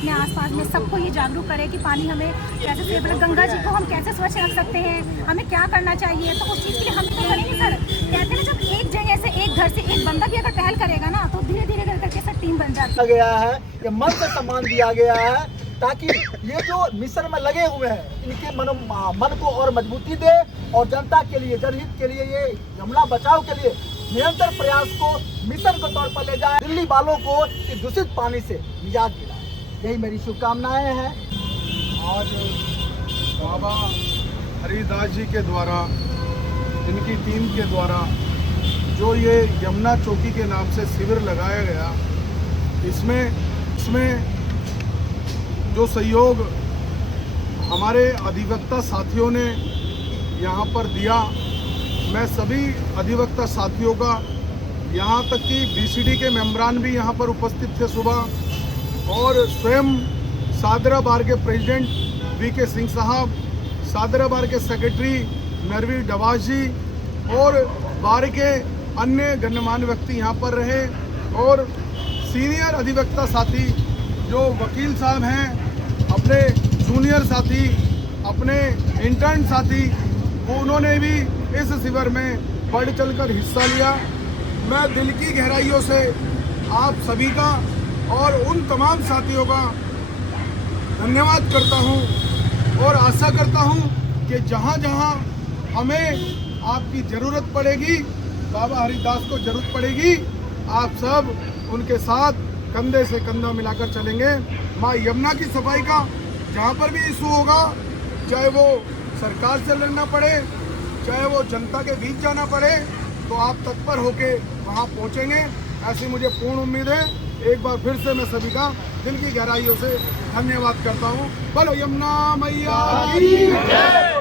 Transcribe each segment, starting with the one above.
अपने आसपास में सबको ये जागरूक करें कि पानी हमें कैसे सेव रखें, गंगा जी को हम कैसे स्वच्छ रख सकते हैं, हमें क्या करना चाहिए। तो उस चीज़ के लिए हम तो करेंगे सर। कहते हैं ना, जब एक जगह से एक घर से एक बंदा भी अगर पहल करेगा ना, तो धीरे धीरे करके सर टीम बन जाती है। गया है ये मन से सम्मान दिया गया है ताकि ये जो मिशन में लगे हुए हैं इनके मन को और मजबूती दे और जनता के लिए, जनहित के लिए, ये यमुना बचाओ के लिए निरंतर प्रयास को मिशन के तौर पर ले जाए, दिल्ली वालों को इस दूषित पानी से निजात दिलाए। यही मेरी शुभकामनाएं हैं। आज बाबा हरिदास जी के द्वारा, इनकी टीम के द्वारा जो ये यमुना चौकी के नाम से शिविर लगाया गया, इसमें जो सहयोग हमारे अधिवक्ता साथियों ने यहाँ पर दिया, मैं सभी अधिवक्ता साथियों का, यहाँ तक कि बीसीडी के मेंबरान भी यहाँ पर उपस्थित थे सुबह, और स्वयं सादरा बार के प्रेसिडेंट वीके सिंह साहब, सादरा बार के सेक्रेटरी नरवीर डवाज जी और बार के अन्य गण्यमान्य व्यक्ति यहाँ पर रहे, और सीनियर अधिवक्ता साथी जो वकील साहब हैं, अपने जूनियर साथी, अपने इंटर्न साथी, उन्होंने भी इस शिविर में बढ़ चढ़कर हिस्सा लिया। मैं दिल की गहराइयों से आप सभी का और उन तमाम साथियों का धन्यवाद करता हूं और आशा करता हूं कि जहां जहां हमें आपकी ज़रूरत पड़ेगी, बाबा हरिदास को ज़रूरत पड़ेगी, आप सब उनके साथ कंधे से कंधा मिलाकर चलेंगे। माँ यमुना की सफाई का जहाँ पर भी इशू होगा, चाहे वो सरकार से लड़ना पड़े, चाहे वो जनता के बीच जाना पड़े, तो आप तत्पर होके वहाँ पहुँचेंगे, ऐसी मुझे पूर्ण उम्मीद है। एक बार फिर से मैं सभी का दिल की गहराइयों से धन्यवाद करता हूँ। बोलो यमुना मैया की जय,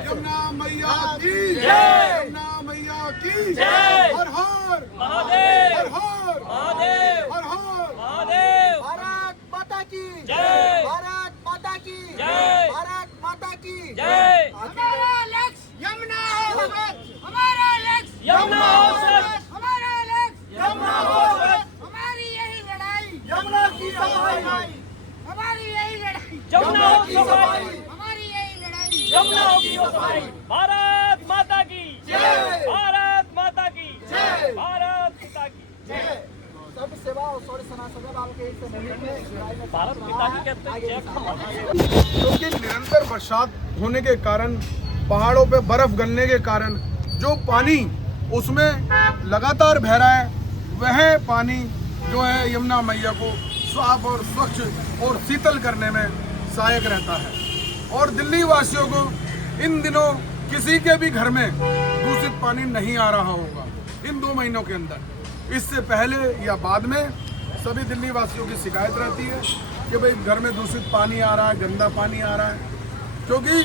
यमुना मैया की जय, यमुना मैया की जय। हर हर महादेव, हर हर महादेव, हर हर महादेव। भारत माता की जय, भारत माता की जय, भारत माता की जय। हमारा लक्ष्य यमुना हो स्वच्छ, हमारा लक्ष्य यमुना हो स्वच्छ, हमारा लक्ष्य यमुना हो स्वच्छ, हमारी यही लड़ाई, यमुना की सफाई, हमारी यही लड़ाई, यमुना हो सफाई, हमारी यही लड़ाई, यमुना होगी सफाई। भारत माता की जय, भारत माता की जय, भारत पिता की जय। सब सेवा और सौर्य सनातन बाल के इस मुहिम में भारत पिता की कहते हैं जय का माता। क्योंकि निरंतर बरसात होने के कारण, पहाड़ों पे बर्फ गलने के कारण जो पानी उसमें लगातार बह रहा है, वह पानी जो है यमुना मैया को साफ और स्वच्छ और शीतल करने में सहायक रहता है। और दिल्ली वासियों को इन दिनों किसी के भी घर में दूषित पानी नहीं आ रहा होगा इन 2 महीनों के अंदर। इससे पहले या बाद में सभी दिल्ली वासियों की शिकायत रहती है कि भाई घर में दूषित पानी आ रहा है, गंदा पानी आ रहा है, क्योंकि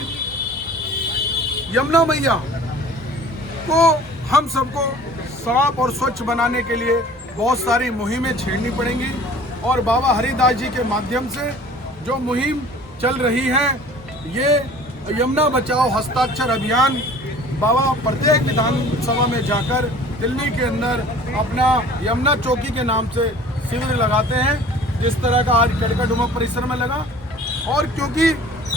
यमुना मैया को हम सबको साफ और स्वच्छ बनाने के लिए बहुत सारी मुहिमें छेड़नी पड़ेंगी। और बाबा हरिदास जी के माध्यम से जो मुहिम चल रही है, ये यमुना बचाओ हस्ताक्षर अभियान, बाबा प्रत्येक विधानसभा में जाकर दिल्ली के अंदर अपना यमुना चौकी के नाम से शिविर लगाते हैं, जिस तरह का आज कड़काडुमा परिसर में लगा। और क्योंकि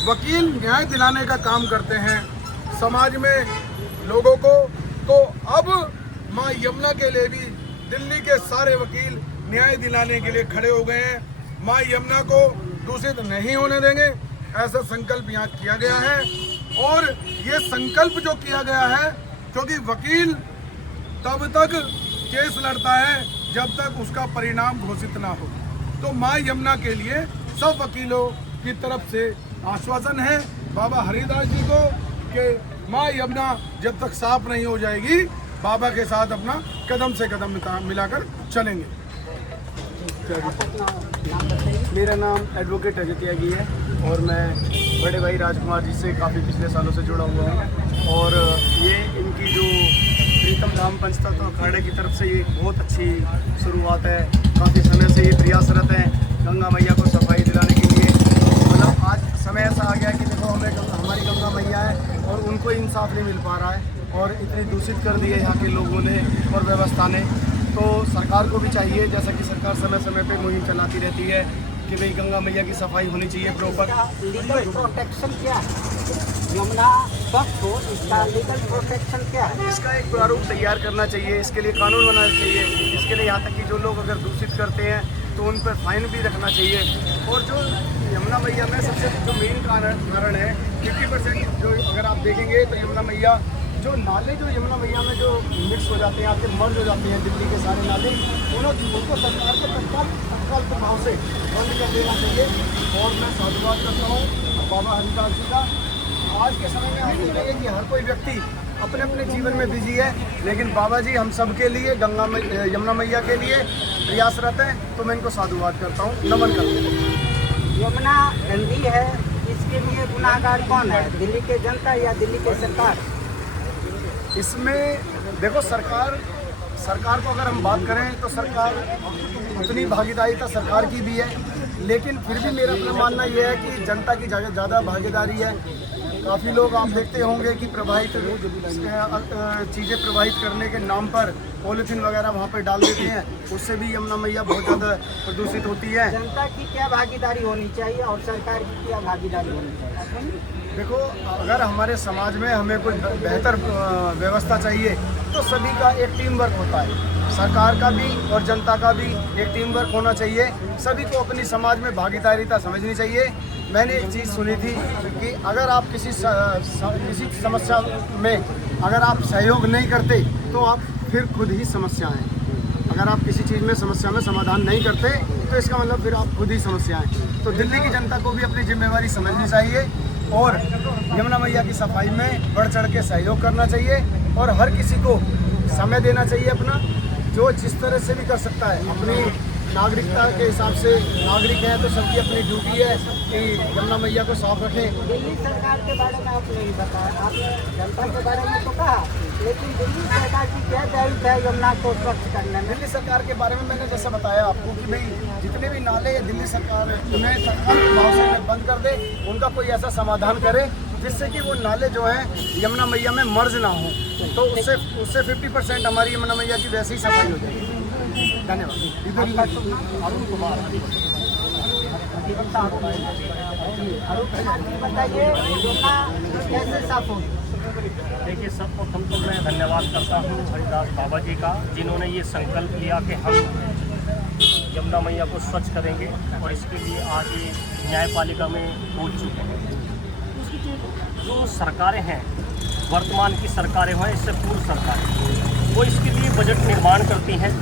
वकील न्याय दिलाने का काम करते हैं समाज में लोगों को, तो अब माँ यमुना के लिए भी दिल्ली के सारे वकील न्याय दिलाने के लिए खड़े हो गए हैं। माँ यमुना को दूषित नहीं होने देंगे, ऐसा संकल्प यहाँ किया गया है। और ये संकल्प जो किया गया है, क्योंकि वकील तब तक केस लड़ता है जब तक उसका परिणाम घोषित ना हो, तो माँ यमुना के लिए सब वकीलों की तरफ से आश्वासन है बाबा हरिदास जी को कि माँ यमुना जब तक साफ नहीं हो जाएगी, बाबा के साथ अपना कदम से कदम मिलाकर चलेंगे। मेरा नाम एडवोकेट अजय त्यागी है और मैं बड़े भाई राजकुमार जी से काफ़ी पिछले सालों से जुड़ा हुआ हूँ। और ये इनकी जो प्रीतम धाम पंचतत्व अखाड़े की तरफ से ये बहुत अच्छी शुरुआत है। काफ़ी समय से ये प्रयासरत हैं गंगा मैया को सफाई दिलाने के लिए। मतलब आज समय ऐसा आ गया कि देखो हमें हमारी गंगा मैया है और उनको इंसाफ नहीं मिल पा रहा है और इतनी दूषित कर दी है यहाँ के लोगों ने और व्यवस्था ने। तो सरकार को भी चाहिए, जैसा कि सरकार समय समय पे मुहिम चलाती रहती है, कि भाई गंगा मैया की सफाई होनी चाहिए प्रॉपर। लीगल प्रोटेक्शन क्या है? यमुना स्वच्छ हो, इसका लीगल प्रोटेक्शन क्या है? इसका एक प्रारूप तैयार करना चाहिए, इसके लिए कानून बनाना चाहिए। इसके लिए यहाँ तक कि जो लोग अगर दूषित करते हैं तो उन पर फाइन भी रखना चाहिए। और जो यमुना मैया में सबसे जो मेन कारण है 50% जो अगर आप देखेंगे तो यमुना मैया जो नाले जो यमुना मैया में जो मिक्स हो जाते हैं, आपके मर्ज हो जाते हैं दिल्ली के सारे नाले, उनको सरकार को तत्काल प्रभाव से बंद कर देना चाहिए। और मैं साधुवाद करता हूँ बाबा हरिदास जी का। आज के समय में हम देखेंगे कि हर कोई व्यक्ति अपने अपने जीवन में बिजी है, लेकिन बाबा जी हम सब के लिए यमुना मैया के लिए प्रयासरत हैं। तो मैं इनको साधुवाद करता हूँ, नमन करता हूँ। यमुना गंदी है, इसके लिए गुनाहगार कौन है? दिल्ली के जनता या दिल्ली के सरकार? इसमें देखो सरकार को अगर हम बात करें तो सरकार उतनी भागीदारिता सरकार की भी है, लेकिन फिर भी मेरा अपना मानना यह है कि जनता की ज़्यादा भागीदारी है। काफ़ी लोग आप देखते होंगे कि चीज़ें प्रवाहित करने के नाम पर पॉलीथीन वगैरह वहाँ पर डाल देते हैं, उससे भी यमुना मैया बहुत ज़्यादा प्रदूषित होती है। जनता की क्या भागीदारी होनी चाहिए और सरकार की क्या भागीदारी होनी चाहिए? देखो, अगर हमारे समाज में हमें कोई बेहतर व्यवस्था चाहिए तो सभी का एक टीम वर्क होता है, सरकार का भी और जनता का भी एक टीम वर्क होना चाहिए। सभी को अपनी समाज में भागीदारिता समझनी चाहिए। मैंने एक चीज़ सुनी थी कि अगर आप किसी समस्या में अगर आप सहयोग नहीं करते तो आप फिर खुद ही समस्या हैं। अगर आप किसी चीज़ में समस्या में समाधान नहीं करते तो इसका मतलब फिर आप खुद ही समस्या हैं। तो दिल्ली की जनता को भी अपनी जिम्मेवारी समझनी चाहिए और यमुना मैया की सफाई में बढ़ चढ़ के सहयोग करना चाहिए और हर किसी को समय देना चाहिए अपना, जो जिस तरह से भी कर सकता है। अपनी नागरिकता के हिसाब से नागरिक हैं तो सबकी अपनी ड्यूटी है कि यमुना मैया को साफ रखें। दिल्ली सरकार के बारे में आपने नहीं बताया, आपने जनता के बारे में तो कहा, लेकिन दिल्ली सरकार की क्या दायित्व है यमुना को स्वच्छ करने में? दिल्ली सरकार के बारे में मैंने जैसा बताया आपको कि भाई जितने भी नाले दिल्ली सरकार उन्हें तत्काल प्रभाव से बंद कर दे, उनका कोई ऐसा समाधान करे जिससे कि वो नाले जो हैं यमुना मैया में मर्ज ना हो, तो उससे 50% हमारी यमुना मैया की वैसे ही सफाई हो जाएगी। धन्यवाद। अरुण कुमार, बताइए यमुना कैसे साफ होगी? देखिए, सर्वप्रथम तो मैं धन्यवाद करता हूँ हरिदास बाबा जी का, जिन्होंने ये संकल्प लिया कि हम यमुना मैया को स्वच्छ करेंगे और इसके लिए आज ये न्यायपालिका में पहुँच चुके हैं। दूसरी चीज़, जो सरकारें हैं, वर्तमान की सरकारें हैं, इससे पूर्व सरकारें, वो इसके लिए बजट निर्माण करती हैं,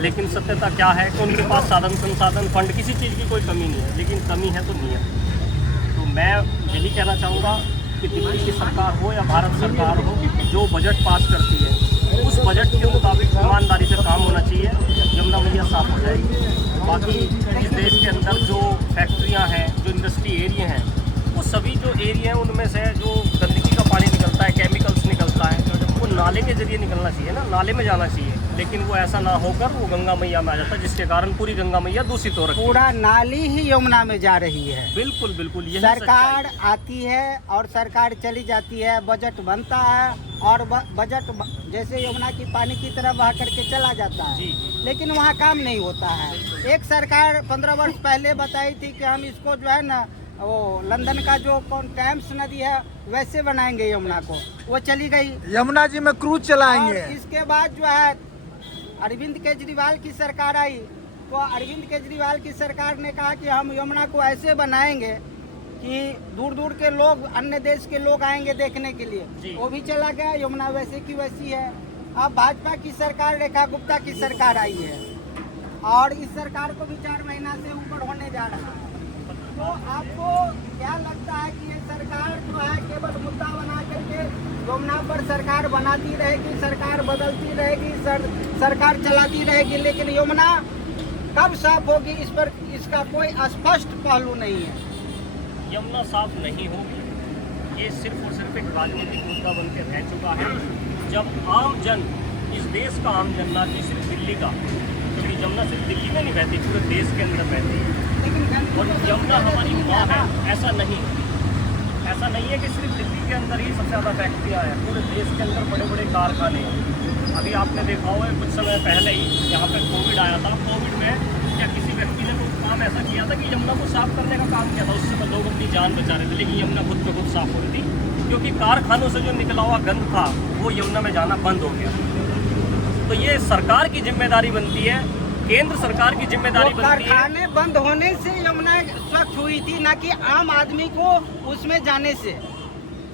लेकिन सत्यता क्या है कि उनके पास साधन संसाधन फंड किसी चीज़ की कोई कमी नहीं है, लेकिन कमी है तो नियम। तो मैं यही कहना चाहूँगा कि दिल्ली की सरकार हो या भारत सरकार हो, जो बजट पास करती है उस बजट के मुताबिक ईमानदारी से काम होना चाहिए, यमुना मैया साफ हो जाएगी। बाकी इस देश के अंदर जो फैक्ट्रियाँ हैं, जो इंडस्ट्री एरिया हैं, वो सभी जो एरिया हैं उनमें से जो गंदगी का पानी निकलता है, केमिकल्स निकलता है, वो नाले के जरिए निकलना चाहिए ना, नाले में जाना चाहिए, लेकिन वो ऐसा ना होकर वो गंगा मैया में आ जाता है, जिसके कारण पूरी गंगा मैया दूषित हो रही है। पूरा नाली ही यमुना में जा रही है। बिल्कुल बिल्कुल, यही सरकार आती है और सरकार चली जाती है, बजट बनता है और बजट जैसे यमुना की पानी की तरह बहा करके चला जाता है, लेकिन वहाँ काम नहीं होता है। एक सरकार 15 वर्ष पहले बताई थी कि हम इसको जो है ना, वो लंदन का जो टैम्स नदी है वैसे बनाएंगे यमुना को, वो चली गई। यमुना जी में क्रूज चलाएंगे। और इसके बाद जो है अरविंद केजरीवाल की सरकार आई, तो अरविंद केजरीवाल की सरकार ने कहा कि हम यमुना को ऐसे बनाएंगे कि दूर दूर के लोग, अन्य देश के लोग आएंगे देखने के लिए, वो भी चला गया, यमुना वैसे की वैसी है। अब भाजपा की सरकार, रेखा गुप्ता की सरकार आई है और इस सरकार को भी 4 महीना से ऊपर होने जा रहा है। तो आपको क्या लगता है कि ये सरकार जो है केवल मुद्दा बना करके यमुना पर सरकार बनाती रहेगी, सरकार बदलती रहेगी, सरकार चलाती रहेगी, लेकिन यमुना कब साफ होगी, इस पर इसका कोई स्पष्ट पहलू नहीं है? यमुना साफ नहीं होगी, ये सिर्फ और सिर्फ एक राजनीतिक मुद्दा बन के रह चुका है। जब आम जन, इस देश का आम जन, ना कि सिर्फ दिल्ली का, क्योंकि यमुना सिर्फ दिल्ली में नहीं बहती, पूरे देश के अंदर बहती है। और यमुना हमारी माँ है, ऐसा नहीं है कि सिर्फ दिल्ली के अंदर ही सबसे ज़्यादा फैक्ट्रियाँ हैं, पूरे देश के अंदर बड़े बड़े कारखाने हैं। अभी आपने देखा होगा कुछ समय पहले ही यहाँ पे कोविड आया था, कोविड में क्या किसी व्यक्ति ने कोई काम काम ऐसा किया था कि यमुना को साफ करने का काम किया था। उस समय लोग अपनी जान बचा रहे थे, लेकिन यमुना खुद पे खुद साफ हो रही थी, क्योंकि कारखानों से जो निकला हुआ गंद था वो यमुना में जाना बंद हो गया। तो ये सरकार की जिम्मेदारी बनती है, केंद्र सरकार की जिम्मेदारी बनती है। कारखाने बंद होने से यमुना स्वच्छ हुई थी, ना कि आम आदमी को उसमें जाने से।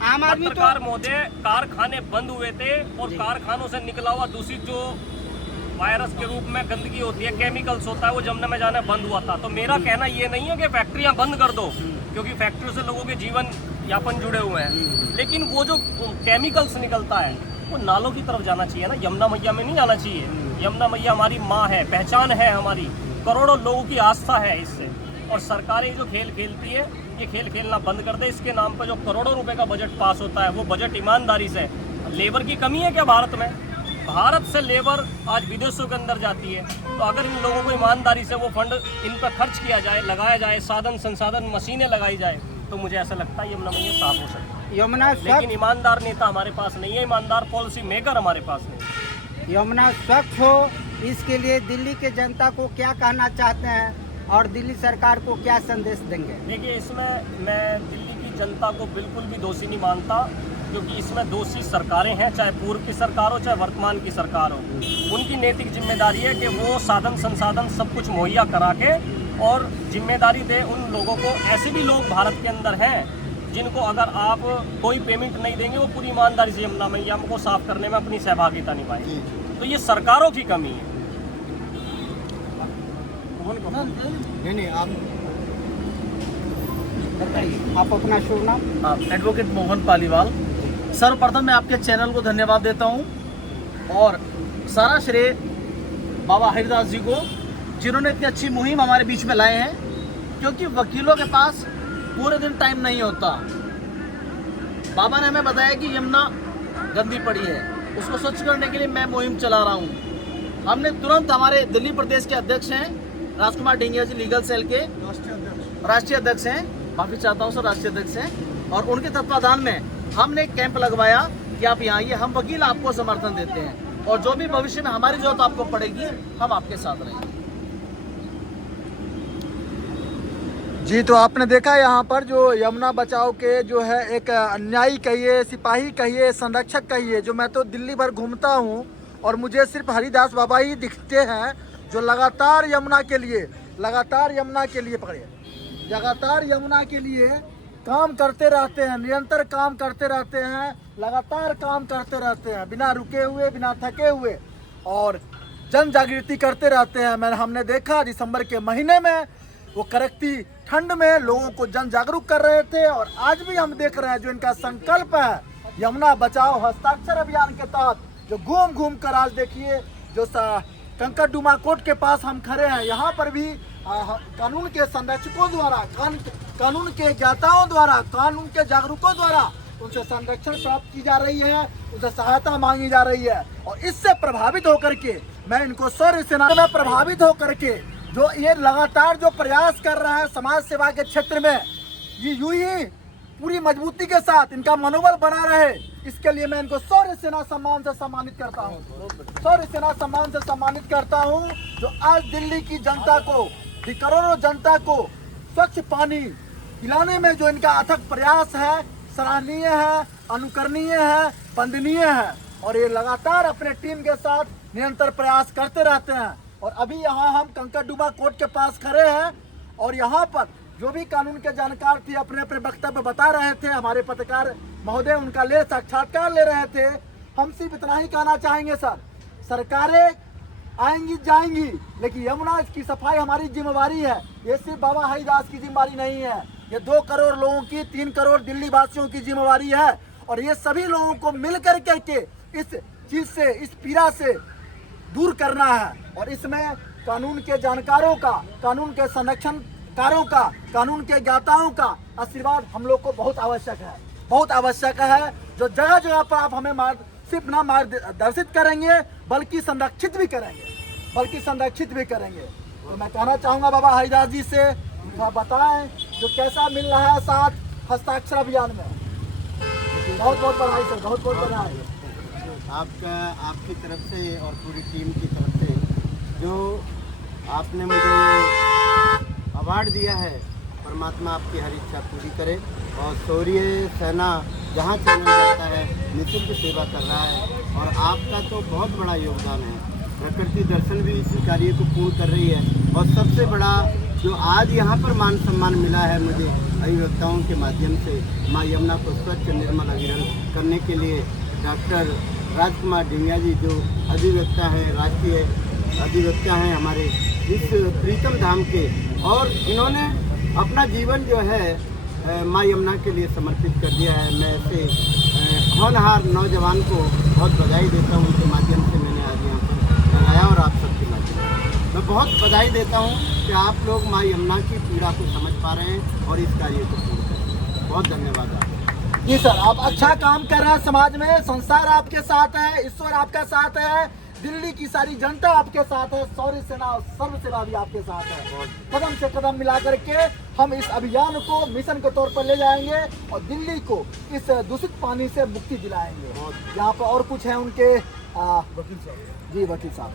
आम आदमी पत्रकार महोदय, कारखाने बंद हुए थे और कारखानों से निकला हुआ दूषित जो वायरस के रूप में गंदगी होती है, केमिकल्स होता है, वो यमुना में जाना बंद हुआ था। तो मेरा कहना ये नहीं है कि फैक्ट्रियां बंद कर दो, क्योंकि फैक्ट्रियों से लोगों के जीवन यापन जुड़े हुए हैं, लेकिन वो जो केमिकल्स निकलता है वो नालों की तरफ जाना चाहिए ना, यमुना मैया में नहीं जाना चाहिए। यमुना मैया हमारी माँ है, पहचान है हमारी, करोड़ों लोगों की आस्था है इससे। और सरकारें जो खेल खेलती है, ये खेल खेलना बंद कर दे। इसके नाम पर जो करोड़ों रुपए का बजट पास होता है, वो बजट ईमानदारी से। लेबर की कमी है क्या भारत में? भारत से लेबर आज विदेशों के अंदर जाती है, तो अगर इन लोगों को ईमानदारी से वो फंड इन पर खर्च किया जाए, लगाया जाए, साधन संसाधन मशीनें लगाई जाए, तो मुझे ऐसा लगता है यमुना मैया साफ हो सकती है। यमुना लेकिन ईमानदार नेता हमारे पास नहीं है, ईमानदार पॉलिसी मेकर हमारे पास नहीं है। यमुना स्वच्छ हो, इसके लिए दिल्ली के जनता को क्या कहना चाहते हैं और दिल्ली सरकार को क्या संदेश देंगे? देखिए, इसमें मैं दिल्ली की जनता को बिल्कुल भी दोषी नहीं मानता, क्योंकि इसमें दोषी सरकारें हैं, चाहे पूर्व की सरकार हो चाहे वर्तमान की सरकार हो। उनकी नैतिक जिम्मेदारी है कि वो साधन संसाधन सब कुछ मुहैया करा के और जिम्मेदारी दे उन लोगों को। ऐसे भी लोग भारत के अंदर हैं जिनको अगर आप कोई पेमेंट नहीं देंगे, वो पूरी ईमानदारी से यमुना मैया को साफ करने में अपनी सहभागिता निभाएंगे। तो ये सरकारों की कमी है। नहीं आप अपना शुभ नाम? एडवोकेट मोहन पालीवाल। सर्वप्रथम मैं आपके चैनल को धन्यवाद देता हूं और सारा श्रेय बाबा हरिदास जी को, जिन्होंने इतनी अच्छी मुहिम हमारे बीच में लाए हैं, क्योंकि वकीलों के पास पूरे दिन टाइम नहीं होता। बाबा ने हमें बताया कि यमुना गंदी पड़ी है, उसको स्वच्छ करने के लिए मैं मुहिम चला रहा हूं। हमने तुरंत, हमारे दिल्ली प्रदेश के अध्यक्ष हैं राजकुमार डेंगिया जी, लीगल सेल के राष्ट्रीय अध्यक्ष हैं, माफी चाहता हूं सर, राष्ट्रीय अध्यक्ष हैं, और उनके तत्वाधान में हमने एक कैंप लगवाया कि आप यहाँ आइए, हम वकील आपको समर्थन देते हैं, और जो भी भविष्य में हमारी जरूरत आपको पड़ेगी, हम आपके साथ रहेंगे। जी, तो आपने देखा यहाँ पर जो यमुना बचाओ के जो है एक अन्यायी कहिए, सिपाही कहिए, संरक्षक कहिए, जो मैं तो दिल्ली भर घूमता हूँ और मुझे सिर्फ हरिदास बाबा ही दिखते हैं जो लगातार यमुना के लिए काम करते रहते हैं, निरंतर काम करते रहते हैं, लगातार काम करते रहते हैं, बिना रुके हुए, बिना थके हुए, और जन जागृति करते रहते हैं। हमने देखा दिसंबर के महीने में वो कड़कती ठंड में लोगों को जन जागरूक कर रहे थे, और आज भी हम देख रहे हैं जो इनका संकल्प है यमुना बचाओ हस्ताक्षर अभियान के तहत, जो घूम घूम कर आज देखिए जो कंकड़डुमा कोर्ट के पास हम खड़े हैं, यहाँ पर भी कानून के संरक्षकों द्वारा, कानून के ज्ञाताओं द्वारा, कानून के जागरूकों द्वारा उनसे संरक्षण प्राप्त की जा रही है, उनसे सहायता मांगी जा रही है। और इससे प्रभावित होकर के मैं इनको शौर्य सेना में प्रभावित होकर के जो ये लगातार जो प्रयास कर रहे हैं समाज सेवा के क्षेत्र में, ये यूं ही पूरी मजबूती के साथ इनका मनोबल बना रहे, इसके लिए मैं इनको शौर्य सेना सम्मान से सम्मानित करता हूँ। शौर्य सेना सम्मान से सम्मानित करता हूँ जो आज दिल्ली की जनता को, करोड़ों जनता को स्वच्छ पानी पिलाने में जो इनका अथक प्रयास है, सराहनीय है, अनुकरणीय है, वंदनीय है। और ये लगातार अपने टीम के साथ निरंतर प्रयास करते रहते हैं। और अभी यहाँ हम कंकड़डुमा कोर्ट के पास खड़े हैं और यहाँ पर जो भी कानून के जानकार थे अपने अपने वक्तव्य बता रहे थे, हमारे पत्रकार महोदय उनका साक्षात्कार ले रहे थे। हम सिर्फ इतना ही कहना चाहेंगे सर, सरकारें आएंगी जाएंगी, लेकिन यमुना की सफाई हमारी जिम्मेवारी है। ये सिर्फ बाबा हरिदास की जिम्मेवारी नहीं है, ये 2 करोड़ लोगों की, 3 करोड़ दिल्ली वासियों की जिम्मेवारी है। और ये सभी लोगों को मिल करके इस चीज से, इस पीड़ा से दूर करना है। और इसमें कानून के जानकारों का, कानून के संरक्षणकारों का, कानून के ज्ञाताओं का आशीर्वाद हम लोग को बहुत आवश्यक है, बहुत आवश्यक है। जो जगह जगह पर आप हमें सिर्फ ना मार्गदर्शित करेंगे बल्कि संरक्षित भी करेंगे, तो मैं कहना चाहूँगा बाबा हरिदास जी से बताएं जो कैसा मिल रहा है साथ हस्ताक्षर अभियान में। बहुत बहुत बधाई सर, बहुत बहुत बधाई आपकी तरफ से और पूरी टीम की तरफ से जो आपने मुझे अवार्ड दिया है, परमात्मा आपकी हर इच्छा पूरी करे। और शौर्य सेना जहाँ चैनल जाता है निःशुल्क सेवा कर रहा है और आपका तो बहुत बड़ा योगदान है। प्रकृति दर्शन भी इस कार्य को पूर्ण कर रही है और सबसे बड़ा जो आज यहाँ पर मान सम्मान मिला है मुझे अभिवक्ताओं के माध्यम से, माँ यमुना को स्वच्छ निर्मल अविरल करने के लिए डॉक्टर राजकुमार डिंगिया जी जो अधिवक्ता हैं, राष्ट्रीय अधिवक्ता हैं हमारे इस प्रीतम धाम के, और इन्होंने अपना जीवन जो है माँ यमुना के लिए समर्पित कर दिया है। मैं ऐसे होनहार नौजवान को बहुत बधाई देता हूँ। उनके माध्यम से मैंने आज यहाँ पर लगाया और आप सबके माध्यम से मैं बहुत बधाई देता हूँ कि आप लोग माँ यमुना की पीड़ा को समझ पा रहे हैं और इस कार्य को पूर्ण कर रहे हैं। बहुत धन्यवाद आप। जी सर, आप अच्छा काम कर रहे हैं समाज में, संसार आपके साथ है, ईश्वर आपका साथ है, दिल्ली की सारी जनता आपके साथ है, शौर्य सेना और सर्व सेना भी आपके साथ है। कदम से कदम मिला करके हम इस अभियान को मिशन के तौर पर ले जाएंगे और दिल्ली को इस दूषित पानी से मुक्ति दिलाएंगे। यहाँ पर और कुछ है उनके वकील साहब। जी वकील साहब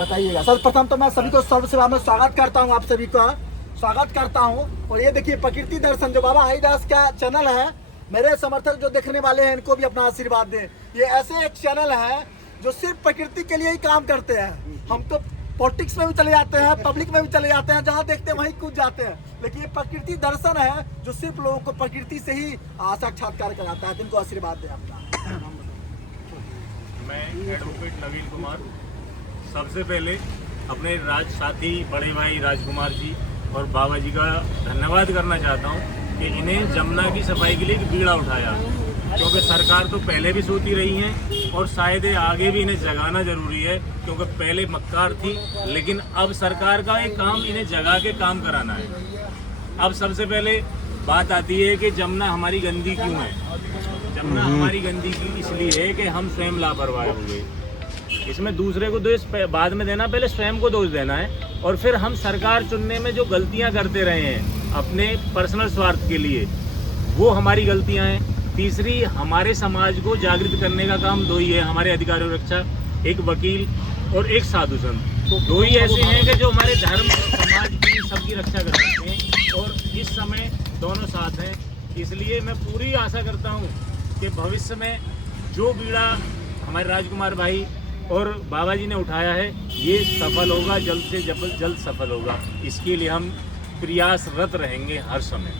बताइएगा। सर्वप्रथम तो मैं सभी को सर्व सेवा में स्वागत करता हूँ, आप सभी का स्वागत करता हूँ। और ये देखिए प्रकृति दर्शन जो बाबा हरिदास का चैनल है, मेरे समर्थक जो देखने वाले हैं इनको भी अपना आशीर्वाद दें। ये ऐसे एक चैनल है जो सिर्फ प्रकृति के लिए ही काम करते हैं। हम तो पॉलिटिक्स में भी चले जाते हैं, पब्लिक में भी चले जाते हैं, जहाँ देखते हैं वहीं कूद जाते हैं, लेकिन ये प्रकृति दर्शन है जो सिर्फ लोगों को प्रकृति से ही साक्षात्कार कराता है। इनको आशीर्वाद दें अपना। मैं एडवोकेट नवीन कुमार सबसे पहले अपने साथी बड़े भाई राजकुमार जी और बाबा जी का धन्यवाद करना चाहता हूँ कि इन्हें जमुना की सफाई के लिए एक बीड़ा उठाया, क्योंकि सरकार तो पहले भी सोती रही है और शायद आगे भी इन्हें जगाना जरूरी है, क्योंकि पहले मक्कार थी, लेकिन अब सरकार का एक काम इन्हें जगा के काम कराना है। अब सबसे पहले बात आती है कि जमुना हमारी गंदी क्यों है। जमुना हमारी गंदी की इसलिए है कि हम स्वयं लापरवाह हुए। इसमें दूसरे को दोष बाद में देना, पहले स्वयं को दोष देना है। और फिर हम सरकार चुनने में जो गलतियां करते रहे हैं अपने पर्सनल स्वार्थ के लिए, वो हमारी गलतियां हैं। तीसरी, हमारे समाज को जागृत करने का काम दो ही है, हमारे अधिकारों रक्षा, एक वकील और एक साधु संत। दो ही ऐसे हैं कि जो हमारे धर्म, समाज की, सबकी रक्षा कर सकते हैं, और इस समय दोनों साथ हैं। इसलिए मैं पूरी आशा करता हूँ कि भविष्य में जो बीड़ा हमारे राजकुमार भाई और बाबा जी ने उठाया है ये सफल होगा, जल्द से जल्द सफल होगा। इसके लिए हम प्रयासरत रहेंगे हर समय।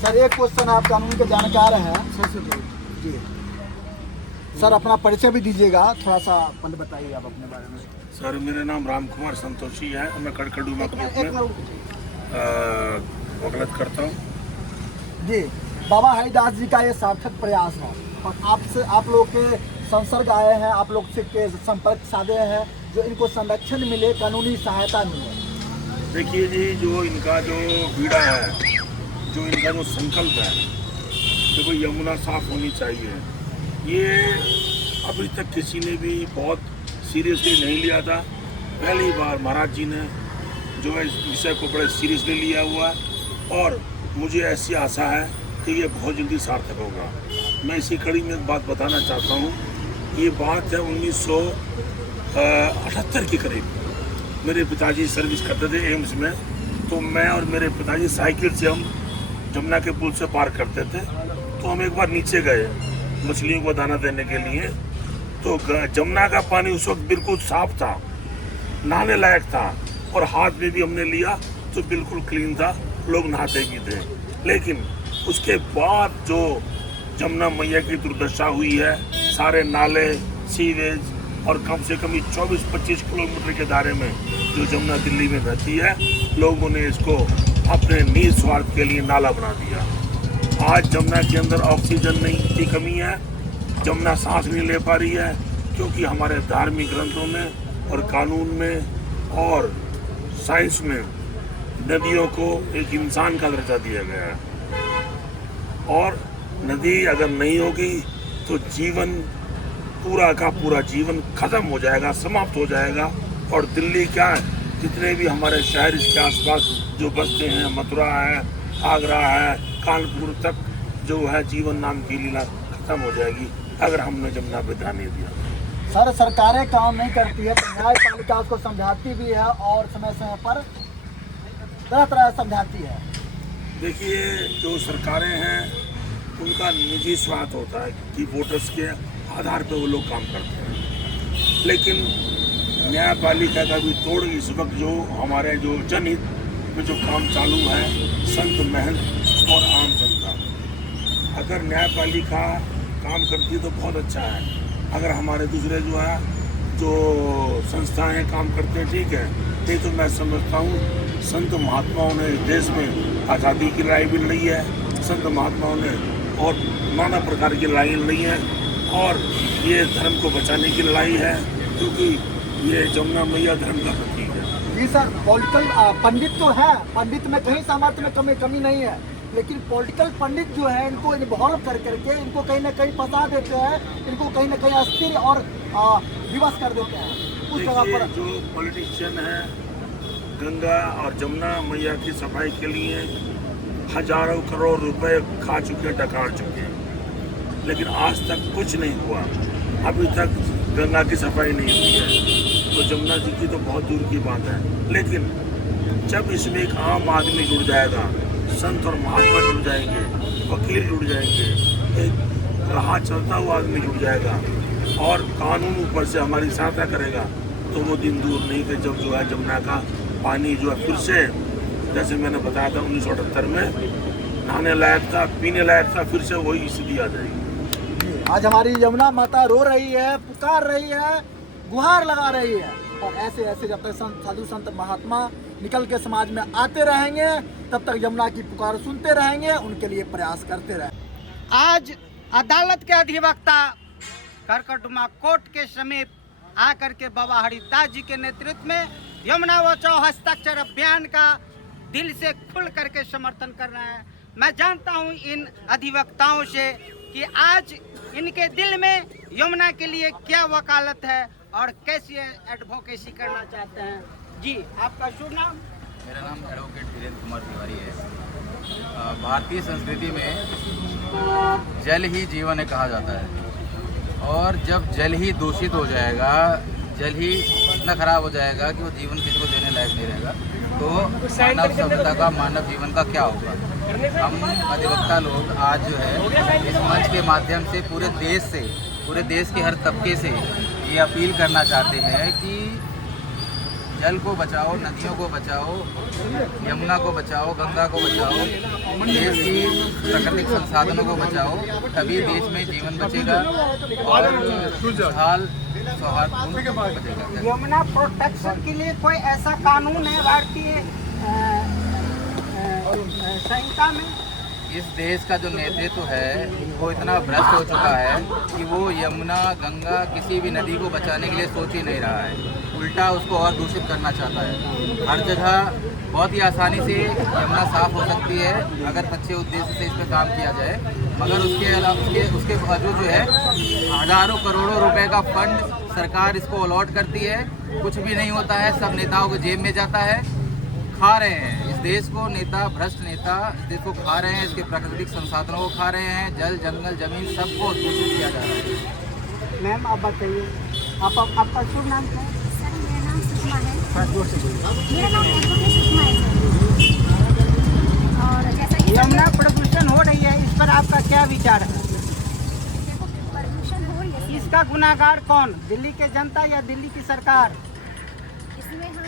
सर एक क्वेश्चन, आप कानून के जानकार हैं जी सर, अपना परिचय भी दीजिएगा थोड़ा सा, पहले बताइए आप अपने बारे में। सर मेरा नाम राम कुमार संतोषी है, मैं कड़कड़ू में वकालत करता हूँ जी। बाबा हरिदास जी का ये सार्थक प्रयास है और आपसे, आप लोग के संसर्ग आए हैं, आप लोग से के संपर्क साधे हैं जो इनको संरक्षण मिले, कानूनी सहायता मिले। देखिए जी, जो इनका जो बीड़ा है, जो इनका जो संकल्प है, देखो यमुना साफ होनी चाहिए, ये अभी तक किसी ने भी बहुत सीरियसली नहीं लिया था। पहली बार महाराज जी ने जो है इस विषय को बड़े सीरियसली लिया हुआ है और मुझे ऐसी आशा है कि ये बहुत जल्दी सार्थक होगा। मैं इसी कड़ी में एक बात बताना चाहता हूँ। ये बात है 1978 के करीब। मेरे पिताजी सर्विस करते थे एम्स में, तो मैं और मेरे पिताजी साइकिल से हम जमुना के पुल से पार करते थे। तो हम एक बार नीचे गए मछलियों को दाना देने के लिए, तो जमुना का पानी उस वक्त बिल्कुल साफ था, नहाने लायक था, और हाथ में भी हमने लिया तो बिल्कुल क्लीन था, लोग नहाते भी थे। लेकिन उसके बाद जो जमुना मैया की दुर्दशा हुई है, सारे नाले, सीवेज और कम से कम 24-25 किलोमीटर के दायरे में जो जमुना दिल्ली में बहती है, लोगों ने इसको अपने निज स्वार्थ के लिए नाला बना दिया। आज जमुना के अंदर ऑक्सीजन नहीं की कमी है, जमुना सांस नहीं ले पा रही है, क्योंकि हमारे धार्मिक ग्रंथों में और कानून में और साइंस में नदियों को एक इंसान का दर्जा दिया गया है। और नदी अगर नहीं होगी तो जीवन, पूरा का पूरा जीवन खत्म हो जाएगा, समाप्त हो जाएगा। और दिल्ली क्या है, जितने भी हमारे शहर इसके आसपास जो बसते हैं, मथुरा है, आगरा है, कानपुर तक जो है जीवन नाम की लीला खत्म हो जाएगी अगर हमने जमुना पे ध्यान नहीं दिया। सर सरकारें काम नहीं करती है तो न्यायपालिका उसको समझाती भी है और समय समय पर तरह तरह समझाती है। देखिए, जो सरकारें हैं उनका निजी स्वार्थ होता है कि वोटर्स के आधार पर वो लोग काम करते हैं, लेकिन न्यायपालिका का भी तोड़ इस वक्त जो हमारे जो जनहित में जो काम चालू है, संत महंत और आम जनता, अगर न्यायपालिका काम करती है तो बहुत अच्छा है। अगर हमारे दूसरे जो है जो संस्थाएं काम करते हैं ठीक है, नहीं तो मैं समझता हूँ संत महात्माओं ने देश में आज़ादी की लड़ाई भी लड़ी है, संत महात्माओं ने और नाना प्रकार की लड़ाई लड़ी है, और ये धर्म को बचाने की लड़ाई है, क्योंकि ये जमुना मैया धर्म का प्रतीक है। जी सर, पॉलिटिकल पंडित तो है, पंडित में कहीं सामर्थ्य में कमी नहीं है, लेकिन पॉलिटिकल पंडित जो है इनको इन्वॉल्व कर करके इनको कहीं ना कहीं फंसा देते हैं, इनको कहीं ना कहीं अस्थिर और विवश कर देते हैं। उस जगह पर जो पॉलिटिशियन है गंगा और जमुना मैया की सफाई के लिए हजारों करोड़ रुपए खा चुके, डकार चुके हैं, लेकिन आज तक कुछ नहीं हुआ। अभी तक गंगा की सफाई नहीं हुई है, तो जमुना जी की तो बहुत दूर की बात है। लेकिन जब इसमें एक आम आदमी जुड़ जाएगा, संत और महात्मा जुड़ जाएंगे, वकील जुड़ जाएंगे, एक राह चलता हुआ आदमी जुड़ जाएगा और कानून ऊपर से हमारी सहायता करेगा, तो वो दिन दूर नहीं कि जब जो है जमुना का पानी जो है फिर से, जैसे मैंने बताया था 1978 में नहाने लायक था, पीने लायक था, फिर से वही स्थिति आ जाएगी। आज हमारी यमुना माता रो रही है, पुकार रही है, गुहार लगा रही है, और ऐसे ऐसे जब तक साधु संत महात्मा निकल के समाज में आते रहेंगे तब तक यमुना की पुकार सुनते रहेंगे, उनके लिए प्रयास करते रहेंगे। आज अदालत के अधिवक्ता करकटुमा कोर्ट के समीप आकर के बाबा हरिदास जी के नेतृत्व में यमुना बचाओ हस्ताक्षर अभियान का दिल से खुल करके समर्थन कर रहे हैं। मैं जानता हूं इन अधिवक्ताओं से कि आज इनके दिल में यमुना के लिए क्या वकालत है और कैसी एडवोकेसी करना चाहते हैं। जी, आपका शुभ नाम? मेरा नाम एडवोकेट वीरेंद्र कुमार तिवारी है। भारतीय संस्कृति में जल ही जीवन है कहा जाता है, और जब जल ही दूषित हो जाएगा, जल ही इतना खराब हो जाएगा कि वो जीवन किसी को देने लायक नहीं रहेगा, तो मानव सभ्यता का, मानव जीवन का क्या होगा। हम अधिवक्ता लोग आज जो है इस मंच के माध्यम से पूरे देश के हर तबके से ये अपील करना चाहते हैं कि जल को बचाओ, नदियों को बचाओ, यमुना को बचाओ, गंगा को बचाओ, देश की प्राकृतिक संसाधनों को बचाओ, तभी देश में जीवन बचेगा और खुशहाल सौहार्दपूर्ण बचेगा। यमुना प्रोटेक्शन के लिए कोई ऐसा कानून है भारतीय संहिता में? इस देश का जो नेतृत्व है वो इतना भ्रष्ट हो चुका है कि वो यमुना, गंगा, किसी भी नदी को बचाने के लिए सोच ही नहीं रहा है, उल्टा उसको और दूषित करना चाहता है। हर जगह बहुत ही आसानी से यमुना साफ हो सकती है अगर अच्छे उद्देश्य से इस पर काम किया जाए, मगर उसके अलावा उसके बावजूद जो है हजारों करोड़ों रुपए का फंड सरकार इसको अलॉट करती है, कुछ भी नहीं होता है, सब नेताओं के जेब में जाता है, खा रहे हैं इस देश को नेता, भ्रष्ट नेता इस देश को खा रहे हैं, इसके प्राकृतिक संसाधनों को खा रहे हैं, जल, जंगल, जमीन सबको दूषित किया जा रहा है। मैम आप बताइए, आपका शुभ नाम क्या है? सर मेरा नाम सुषमा है। मेरा नाम एडवोकेट सुषमा है सर। और जैसा कि यमुना प्रदूषण हो रही है, इस पर आपका क्या विचार है? देखो, प्रदूषण हो रही है, इसका गुनाहगार कौन, दिल्ली के जनता या दिल्ली की सरकार? इसमें हम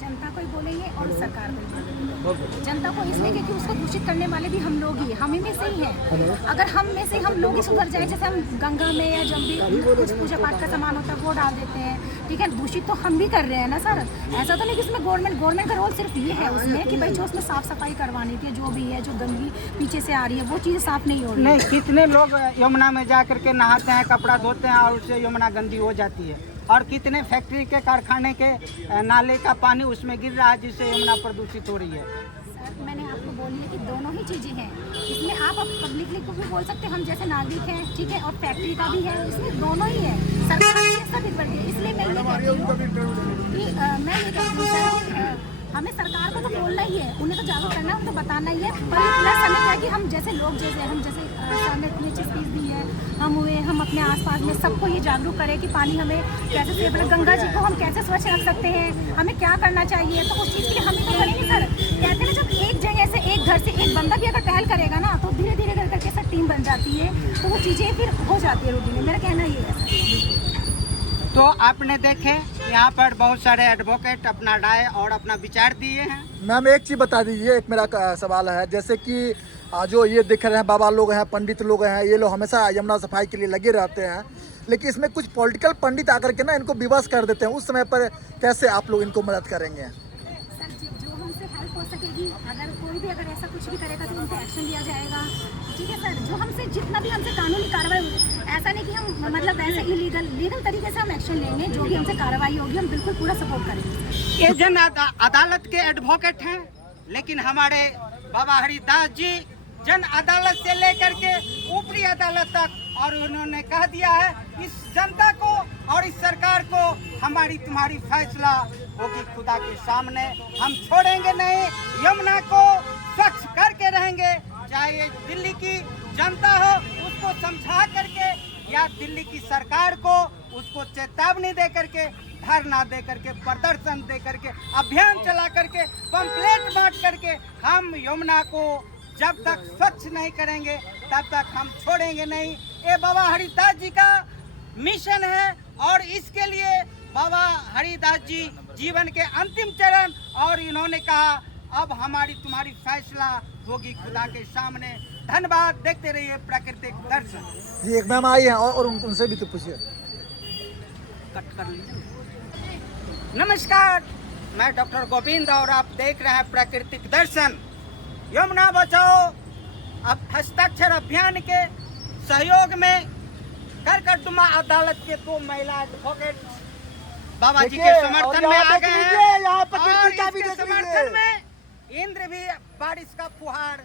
जनता को ही बोलेंगे और सरकार को ही बोलेंगे। जनता को इसलिए क्योंकि उसको दूषित करने वाले भी हम लोग ही, हम ही में से ही हैं। अगर हम में से हम लोग ही सुधर जाए, जैसे हम गंगा में या जब भी कुछ पूजा पाठ का सामान होता है वो डाल देते हैं, ठीक है, दूषित तो हम भी कर रहे हैं ना सर। ऐसा तो नहीं कि उसमें गवर्नमेंट का रोल सिर्फ ये है उसमें कि भाई जो उसमें साफ सफाई करवानी थी, जो भी है, जो गंदगी पीछे से आ रही है वो चीज़ साफ नहीं हो रही। नहीं, कितने लोग यमुना में जा करके नहाते हैं, कपड़ा धोते हैं और उससे यमुना गंदी हो जाती है, और कितने फैक्ट्री के, कारखाने के नाले का पानी उसमें गिर रहा है जिससे यमुना प्रदूषित हो रही है। सर मैंने आपको बोली है कि दोनों ही चीज़ें हैं इसमें। आप पब्लिकली को भी बोल सकते हैं, हम जैसे नागरिक हैं, ठीक है, और फैक्ट्री का भी है, इसमें दोनों ही है, सरकार भी है, सभी पर। इसलिए मैं ये कहती हूँ कि मैं ये कहती हूँ सर, हमें सरकार को तो बोलना ही है, उन्हें तो जागरूक करना है, उन्हें तो बताना ही है। पर प्लस हमें क्या है कि हम जैसे लोग हम जैसे ने स्पीच दी है, हम अपने आसपास में सबको ये जागरूक करें कि पानी हमें कैसे सेफ, गंगा जी को हम कैसे स्वच्छ रख सकते हैं, हमें क्या करना चाहिए। तो उस चीज़ के लिए हम तो करेंगे सर। कहते हैं जब एक जगह से एक घर से एक बंदा भी अगर पहल करेगा ना, तो धीरे धीरे करके सब टीम बन जाती है, तो वो चीज़ें फिर हो जाती है रूटीन में। मेरा कहना ये है सर। तो आपने देखे यहाँ पर बहुत सारे एडवोकेट अपना राय और अपना विचार दिए हैं। मैम एक चीज़ बता दीजिए, एक मेरा सवाल है, जैसे कि जो ये दिख रहे हैं बाबा लोग हैं, पंडित लोग हैं, ये लोग हमेशा यमुना सफाई के लिए लगे रहते हैं, लेकिन इसमें कुछ पॉलिटिकल पंडित आकर के ना इनको विवश कर देते हैं। उस समय पर कैसे आप लोग इनको मदद करेंगे? सर जो हमसे हेल्प हो सकेगी, अगर कोई भी अगर ऐसा कुछ भी करेगा तो उन पर एक्शन लिया जाएगा। ठीक है सर, जो हमसे जितना भी हमसे कानूनी कार्रवाई, ऐसा नहीं कि हम मतलब ऐसे लीगल तरीके से हम एक्शन लेंगे, जो भी हमसे कार्रवाई होगी हम बिल्कुल पूरा सपोर्ट करेंगे। ये जन अदालत के एडवोकेट हैं, लेकिन हमारे बाबा हरिदास जी जन अदालत से लेकर के ऊपरी अदालत तक, और उन्होंने कह दिया है इस जनता को और इस सरकार को, हमारी तुम्हारी फैसला होगी खुदा के सामने, हम छोड़ेंगे नहीं, यमुना को स्वच्छ करके रहेंगे। चाहे ये दिल्ली की जनता हो उसको समझा करके, या दिल्ली की सरकार को उसको चेतावनी दे करके, धरना दे करके, प्रदर्शन दे करके, अभियान चला करके, पंपलेट बांट करके, हम यमुना को जब तक स्वच्छ नहीं करेंगे तब तक हम छोड़ेंगे नहीं। ये बाबा हरिदास जी का मिशन है, और इसके लिए बाबा हरिदास जी जीवन के अंतिम चरण, और इन्होंने कहा अब हमारी तुम्हारी फैसला होगी खुदा के सामने। धन्यवाद। देखते रहिए प्राकृतिक दर्शन। जी एक मैम आई है और उनसे भी तो पूछिए। नमस्कार, मैं डॉक्टर गोविंद और आप देख रहे हैं प्राकृतिक दर्शन। यमुना बचाओ अब हस्ताक्षर अभियान के सहयोग में करकटुमा अदालत के 2 महिला एडवोकेट बाबा जी के समर्थन में आ गए हैं, और इसके समर्थन में इंद्र भी बारिश का फुहार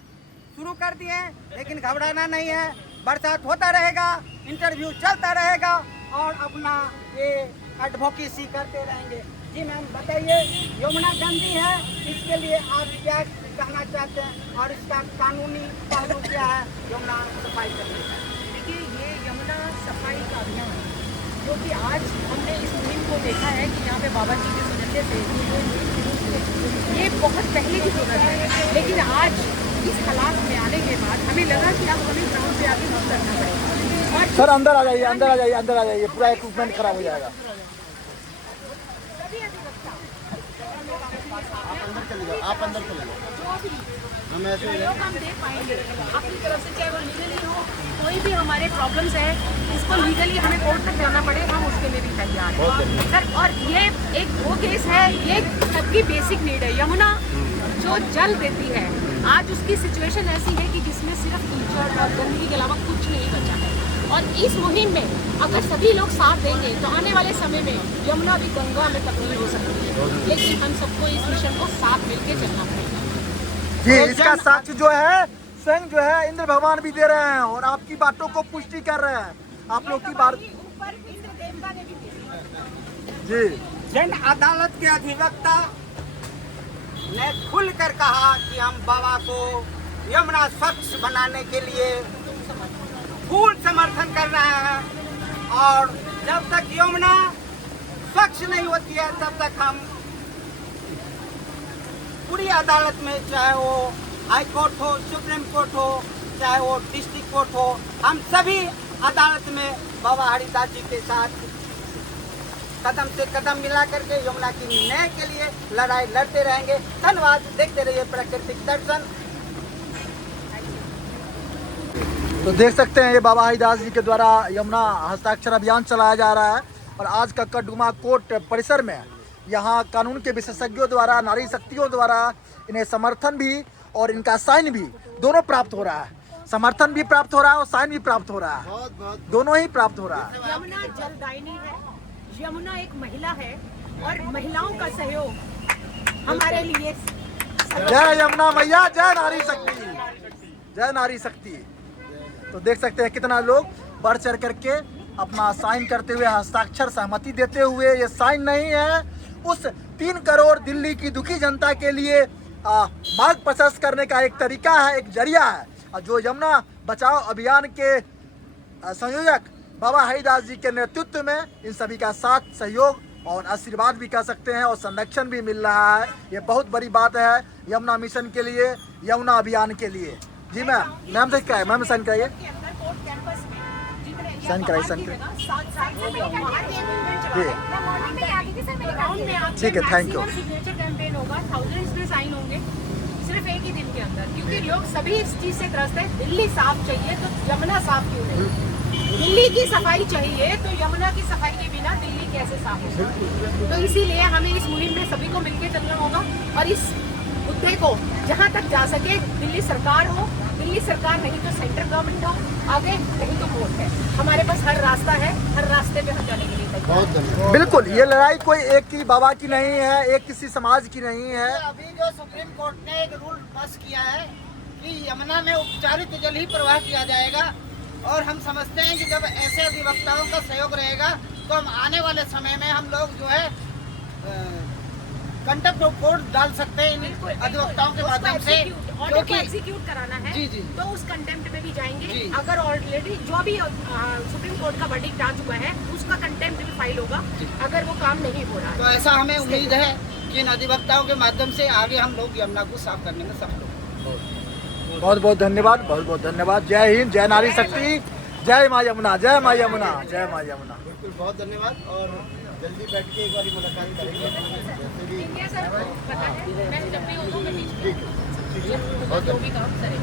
शुरू कर दिए हैं। लेकिन घबराना नहीं है, बरसात होता रहेगा, इंटरव्यू चलता रहेगा, और अपना ये एडवोकेसी करते रहेंगे। जी मैम बताइए, यमुना गंदी है, इसके लिए आप क्या कहना चाहते हैं, और इसका कानूनी पहलू क्या है यमुना सफाई करने का? देखिए, ये यमुना सफाई का अभियान जो कि आज हमने इस मुहिम को देखा है कि यहाँ पे बाबा जी के सौजन्य से ये बहुत पहले की जरूरत है, लेकिन आज इस हालात में आने के बाद हमें लगा कि अब हमें ग्राउंड पे आगे कुछ करना पड़ेगा। और सर अंदर आ जाइए, अंदर आ जाइए, अंदर आ जाइए, पूरा इक्विपमेंट खराब हो जाएगा। आप अंदर चले जाओ, हम ऐसे हम दे पाएंगे अपनी तरफ से, चाहे वो लीगली हो, कोई भी हमारे प्रॉब्लम्स है, इसको लीगली हमें कोर्ट तक जाना पड़े, हम उसके लिए भी तैयार हैं सर। और ये एक वो केस है, ये सबकी बेसिक नीड है। यमुना जो जल देती है, आज उसकी सिचुएशन ऐसी है कि जिसमें सिर्फ कीचड़ और गंदगी के अलावा कुछ नहीं बचा है। और इस मुहिम में अगर सभी लोग साथ देंगे तो आने वाले समय में यमुना भी गंगा में तब्दील हो सकती है, लेकिन हम सबको इस मिशन को साथ मिलकर चलना पड़ेगा। जी इसका साक्ष्य जो है स्वयं जो है इंद्र भगवान भी दे रहे हैं, और आपकी बातों को पुष्टि कर रहे हैं। आप लोग की बात जी जन अदालत के अधिवक्ता ने खुलकर कहा कि हम बाबा को यमुना स्वच्छ बनाने के लिए फुल समर्थन कर रहे हैं, और जब तक यमुना स्वच्छ नहीं होती है तब तक हम पूरी अदालत में, चाहे वो हाई कोर्ट हो, सुप्रीम कोर्ट हो, चाहे वो डिस्ट्रिक्ट कोर्ट हो, हम सभी अदालत में बाबा हरिदास जी के साथ कदम से कदम मिला करके यमुना की न्याय के लिए लड़ाई लड़ते रहेंगे। धन्यवाद। देखते रहिए प्राकृतिक दर्शन। तो देख सकते हैं ये बाबा हरिदास जी के द्वारा यमुना हस्ताक्षर अभियान चलाया जा रहा है, और आज करकटुमा कोर्ट परिसर में यहाँ कानून के विशेषज्ञों द्वारा, नारी शक्तियों द्वारा इन्हें समर्थन भी और इनका साइन भी दोनों प्राप्त हो रहा है। समर्थन भी प्राप्त हो रहा है और साइन भी प्राप्त हो रहा है, दोनों ही प्राप्त हो रहा है। यमुना जलदायिनी है, यमुना एक महिला है, और महिलाओं का सहयोग हमारे लिए। जय यमुना मैया, जय नारी शक्ति, जय नारी शक्ति। तो देख सकते हैं कितना लोग बढ़ चढ़ करके अपना साइन करते हुए, हस्ताक्षर सहमति देते हुए। ये साइन नहीं है, उस 3 करोड़ दिल्ली की दुखी जनता के लिए मार्ग प्रशस्त करने का एक तरीका है, एक जरिया है। और जो यमुना बचाओ अभियान के संयोजक बाबा हरिदास जी के नेतृत्व में इन सभी का साथ सहयोग और आशीर्वाद भी कह सकते हैं और संरक्षण भी मिल रहा है। ये बहुत बड़ी बात है यमुना मिशन के लिए, यमुना अभियान के लिए। जी मैम से क्या है, मैम साइन कराइए, साइन कराइए, साइन कराइए। ठीक है, थैंक यू। सिग्नेचर कैंपेन होगा, 1000 इसमें साइन होंगे सिर्फ एक ही दिन के अंदर, क्योंकि लोग सभी इस चीज से त्रस्त है। दिल्ली साफ चाहिए तो यमुना साफ क्यों नहीं? दिल्ली की सफाई चाहिए तो यमुना की सफाई के बिना दिल्ली कैसे साफ होगा? तो इसीलिए हमें इस मुहिम में सभी को मिलकर चलना होगा और इस मुद्दे को जहाँ तक जा सके, दिल्ली सरकार हो, दिल्ली सरकार नहीं तो सेंट्रल गवर्नमेंट हो, आगे नहीं तो कोर्ट है। हमारे पास हर रास्ता है, हर रास्ते पे हम जाने के लिए तैयार हैं। बिल्कुल, ये लड़ाई कोई एक की बाबा की नहीं है, एक किसी समाज की नहीं है। अभी जो सुप्रीम कोर्ट ने एक रूल पास किया है कि यमुना में उपचारित जल ही प्रवाह किया जाएगा, और हम समझते हैं कि जब ऐसे अधिवक्ताओं का सहयोग रहेगा तो हम आने वाले समय में हम लोग जो है कंटेम्प्ट ऑफ कोर्ट डाल सकते हैं इन अधिवक्ताओं के माध्यम से, क्योंकि एग्जीक्यूट कराना है। जी जी, तो उस कंटेम्प्ट में भी जाएंगे। अगर ऑलरेडी जो भी सुप्रीम कोर्ट का वर्डिक्ट आ चुका है उसका कंटेम्प्ट भी फाइल होगा अगर वो काम नहीं हो रहा है। तो ऐसा हमें उम्मीद है कि इन अधिवक्ताओं के माध्यम से आगे हम लोग यमुना को साफ करने में सफल होंगे। बहुत बहुत धन्यवाद, बहुत बहुत धन्यवाद। जय हिंद, जय नारी शक्ति, जय माँ यमुना, जय माँ यमुना, जय माँ यमुना। बिल्कुल, बहुत धन्यवाद, और जल्दी बैठ के एक बार मुलाकात करेंगे। सर पता है, मैं जब भी होगा मैं बीच में जो भी काम करें।